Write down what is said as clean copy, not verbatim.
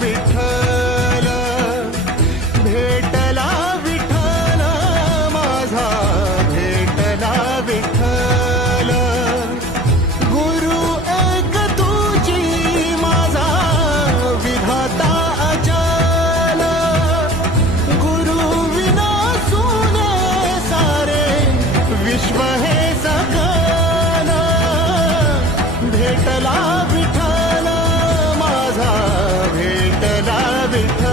विठ्ठल, भेटला विठ्ठल माझा, भेटला विठ्ठल. गुरु एक तुझी माझा विधाता अचल, गुरु विना सुने सारे विश्व हे सकल. भेटला विठ्ठल माझा, भेटला विठ्ठल.